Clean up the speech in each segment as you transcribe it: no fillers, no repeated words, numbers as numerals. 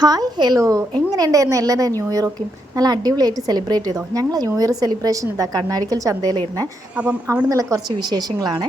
Hi hello, എങ്ങനെയുണ്ടായിരുന്നു എല്ലാവരും new ഇയറൊക്കെയും? നല്ല അടിപൊളിയായിട്ട് സെലിബ്രേറ്റ് ചെയ്തോ? ഞങ്ങൾ ന്യൂ ഇയർ സെലിബ്രേഷൻ ഇതാ കണ്ണാടിക്കൽ ചന്തയിലിരുന്നേ. അപ്പം അവിടെ നിന്നുള്ള കുറച്ച് വിശേഷങ്ങളാണ്.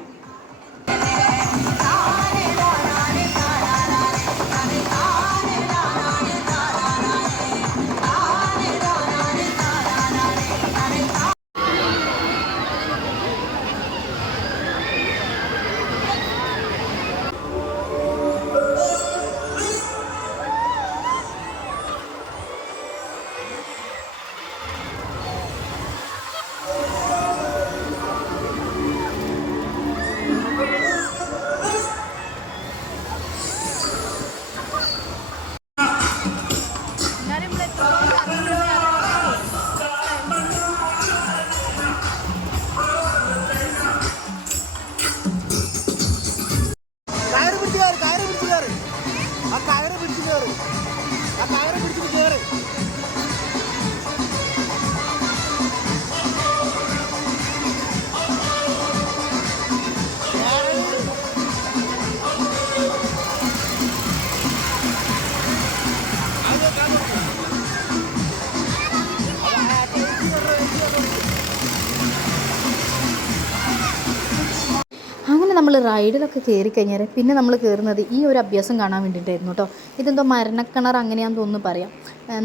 അങ്ങനെ നമ്മൾ റൈഡിലൊക്കെ കയറി കഴിഞ്ഞാൽ പിന്നെ നമ്മൾ കയറുന്നത് ഈ ഒരു അഭ്യാസം കാണാൻ വേണ്ടിയിട്ടായിരുന്നു കേട്ടോ. ഇതെന്തോ മരണക്കിണർ അങ്ങനെയാണെന്ന് തോന്നുന്നു പറയാം.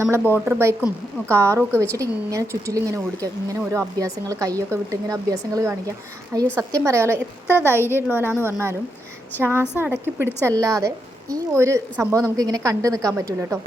നമ്മളെ മോട്ടോർ ബൈക്കും കാറും ഒക്കെ വെച്ചിട്ട് ഇങ്ങനെ ചുറ്റിലിങ്ങനെ ഓടിക്കുക, ഇങ്ങനെ ഓരോ അഭ്യാസങ്ങൾ കൈയൊക്കെ വിട്ട് ഇങ്ങനെ അഭ്യാസങ്ങൾ കാണിക്കുക. അയ്യോ, സത്യം പറയാമല്ലോ, എത്ര ധൈര്യമുള്ളവരാന്ന് പറഞ്ഞാലും ശ്വാസം അടക്കി പിടിച്ചല്ലാതെ ഈ ഒരു സംഭവം നമുക്കിങ്ങനെ കണ്ടു നിൽക്കാൻ പറ്റില്ല കേട്ടോ.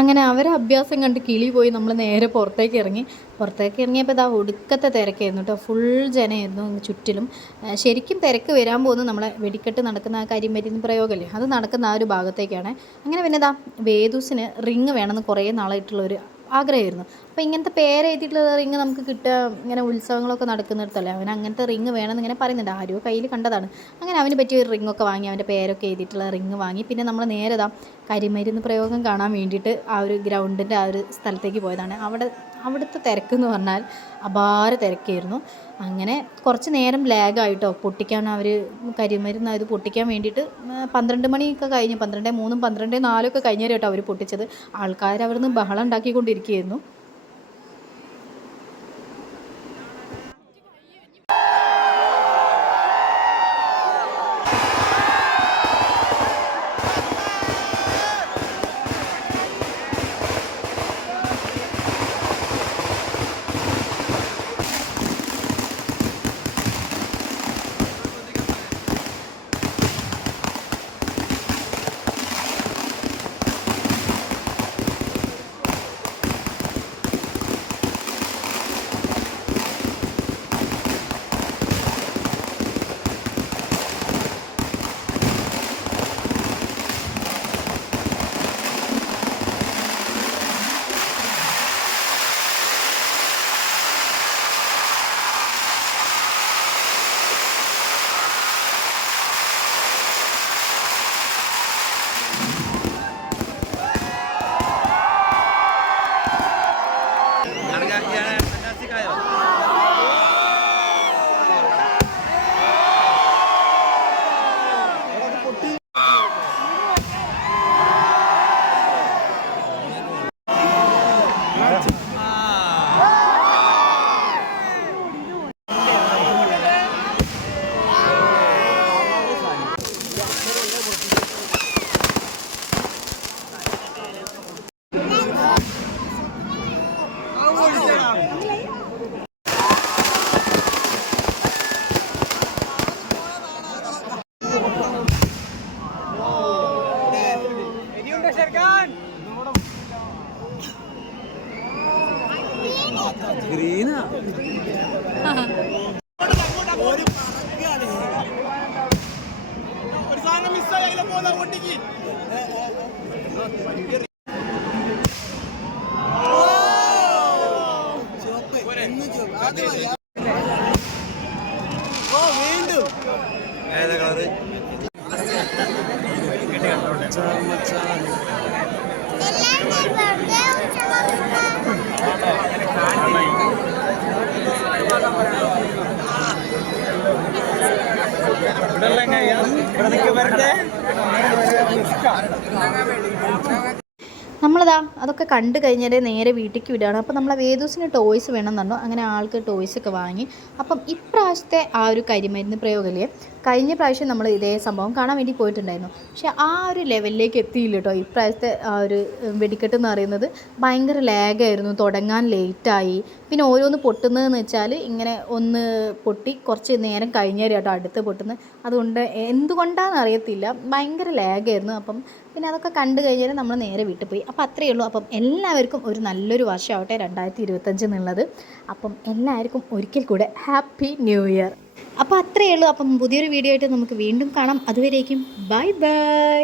അങ്ങനെ അവരെ അഭ്യാസം കണ്ട് കിളി പോയി നമ്മൾ നേരെ പുറത്തേക്ക് ഇറങ്ങിയപ്പോൾ ഇതാ ഒടുക്കത്തെ തിരക്കായിരുന്നു കേട്ടോ. ഫുൾ ജനമായിരുന്നു ചുറ്റിലും. ശരിക്കും തിരക്ക് വരാൻ പോകുന്നത് നമ്മളെ വെടിക്കെട്ട് നടക്കുന്ന ആ കരിമരുന്ന് പ്രയോഗമല്ലേ, അത് നടക്കുന്ന ആ ഒരു ഭാഗത്തേക്കാണ്. അങ്ങനെ പിന്നെ ഇതാ വേദൂസിന് റിങ് വേണമെന്ന് കുറേ നാളായിട്ടുള്ളൊരു ആഗ്രഹമായിരുന്നു. അപ്പോൾ ഇങ്ങനത്തെ പേരെഴുതിയിട്ടുള്ള റിങ് നമുക്ക് കിട്ടുക ഇങ്ങനെ ഉത്സവങ്ങളൊക്കെ നടക്കുന്നിടത്തല്ലേ. അവൻ അങ്ങനത്തെ റിങ് വേണമെന്ന് ഇങ്ങനെ പറയുന്നുണ്ട്. ആരോ കയ്യിൽ കണ്ടതാണ്. അങ്ങനെ അവന് പറ്റിയ ഒരു റിങ്ങൊക്കെ വാങ്ങി, അവൻ്റെ പേരൊക്കെ എഴുതിയിട്ടുള്ള റിങ് വാങ്ങി. പിന്നെ നമ്മൾ നേരെ കരിമരുന്ന് പ്രയോഗം കാണാൻ വേണ്ടിയിട്ട് ആ ഒരു ഗ്രൗണ്ടിൻ്റെ ആ ഒരു സ്ഥലത്തേക്ക് പോയതാണ്. അവിടുത്തെ തിരക്കെന്ന് പറഞ്ഞാൽ അപാര തിരക്കായിരുന്നു. അങ്ങനെ കുറച്ച് നേരം ലാഗായിട്ടോ പൊട്ടിക്കാൻ. അവർ കരിമരുന്ന് അത് പൊട്ടിക്കാൻ വേണ്ടിയിട്ട് 12 മണിയൊക്കെ കഴിഞ്ഞ് 12:03 12:04 ഒക്കെ കഴിഞ്ഞേരം കേട്ടോ അവർ പൊട്ടിച്ചത്. ആൾക്കാർ അവിടുന്ന് ബഹളം ഉണ്ടാക്കിക്കൊണ്ടിരിക്കുകയായിരുന്നു. നമ്മളിതാ അതൊക്കെ കണ്ടു കഴിഞ്ഞാൽ നേരെ വീട്ടിലേക്ക് വിടുകയാണ്. അപ്പോൾ നമ്മളെ വേദൂസിന് ടോയ്സ് വേണമെന്നുണ്ടോ, അങ്ങനെ ആൾക്ക് ടോയ്സൊക്കെ വാങ്ങി. അപ്പം ഇപ്രാവശ്യത്തെ ആ ഒരു കരിമരുന്ന് പ്രയോഗമില്ലേ, കഴിഞ്ഞ പ്രാവശ്യം നമ്മൾ ഇതേ സംഭവം കാണാൻ വേണ്ടി പോയിട്ടുണ്ടായിരുന്നു. പക്ഷേ ആ ഒരു ലെവലിലേക്ക് എത്തിയില്ല കേട്ടോ. ഇപ്രാവശ്യത്തെ ആ ഒരു വെടിക്കെട്ട് എന്ന് പറയുന്നത് ഭയങ്കര ലാഗായിരുന്നു, തുടങ്ങാൻ ലേറ്റായി. പിന്നെ ഓരോന്ന് പൊട്ടുന്നതെന്ന് വെച്ചാൽ ഇങ്ങനെ ഒന്ന് പൊട്ടി കുറച്ച് നേരം കഴിഞ്ഞേരം കേട്ടോ അടുത്ത് പൊട്ടുന്നത്. അതുകൊണ്ട് എന്തുകൊണ്ടാണെന്ന് അറിയത്തില്ല, ഭയങ്കര ലാഗായിരുന്നു. അപ്പം പിന്നെ അതൊക്കെ കണ്ടു കഴിഞ്ഞാൽ നമ്മൾ നേരെ വീട്ടിൽ പോയി. അപ്പോൾ അത്രയേ ഉള്ളൂ. അപ്പം എല്ലാവർക്കും ഒരു നല്ലൊരു വർഷമാവട്ടെ 2025 എന്നുള്ളത്. അപ്പം എല്ലാവർക്കും ഒരിക്കൽ കൂടെ ഹാപ്പി ന്യൂ ഇയർ. അപ്പോൾ അത്രയേ ഉള്ളൂ. അപ്പം പുതിയൊരു വീഡിയോ ആയിട്ട് നമുക്ക് വീണ്ടും കാണാം. അതുവരേക്കും ബൈ ബൈ.